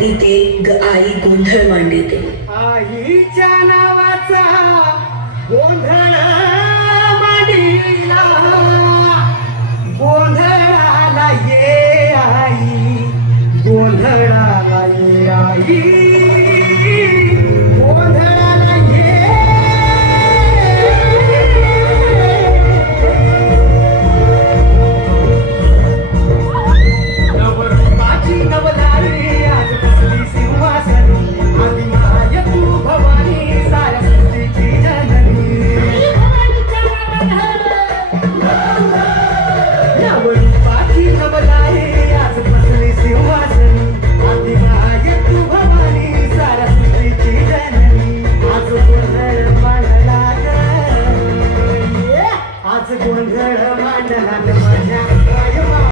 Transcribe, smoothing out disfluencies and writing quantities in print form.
तिथे आई गोंधळ मांडते. आईच्या नावाचा गोंधळ मांडीला, गोंधळाला ये आई, गोंधळाला ये आई.